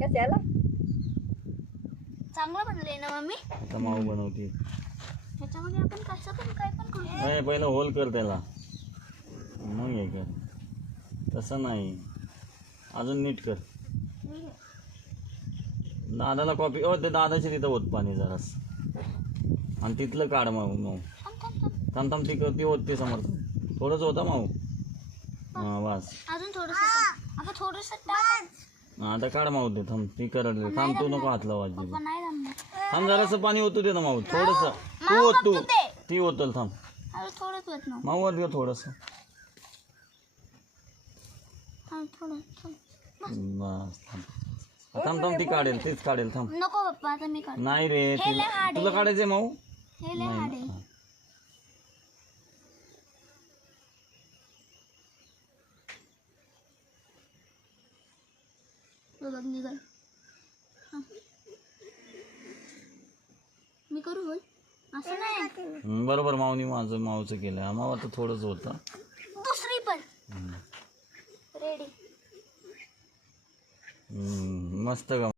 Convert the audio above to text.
कशाला चांगलं बनलंय ना मम्मी. आता माऊ बनवते. ह्याच्यामध्ये आपण कसं पण काय पण करू शकतो. नाही पहिलं होल कर त्याला, मग हे कर. तसं नाही, अजून नीट कर. दादाला कॉपी ते दादाची तिथं होत पाणी जरास आणि तिथलं काढ माऊ. माऊ थांब थांब ती होत समोर थोडंच होता माऊ. हां बस अजून थोडंसं आता थोडंसं टाक. आता काढ माऊ ते. थांब ती करत थांब, तू नको हात लावा. पप्पा नाही जमणार. थांब जरासं पाणी होतं दे ना माऊ थोडंसं. तू होत तू ती होतल. थांब अरे थोडंच होत ना. माऊ होत थोडंसं. थोडं बस थांब थांब थांब ती काढेल, तीच काढेल. थांब नको पप्पा आता मी काढ. नाही रे, तुला काढायचंय माऊ. हे लय हार्ड आहे. बघ निघाल. मी करू होय असं नाही. बरोबर माऊनी माझं माऊचं केलं. माऊ आता थोडंच होतं. दुसरी पण रेडी. मस्त ग.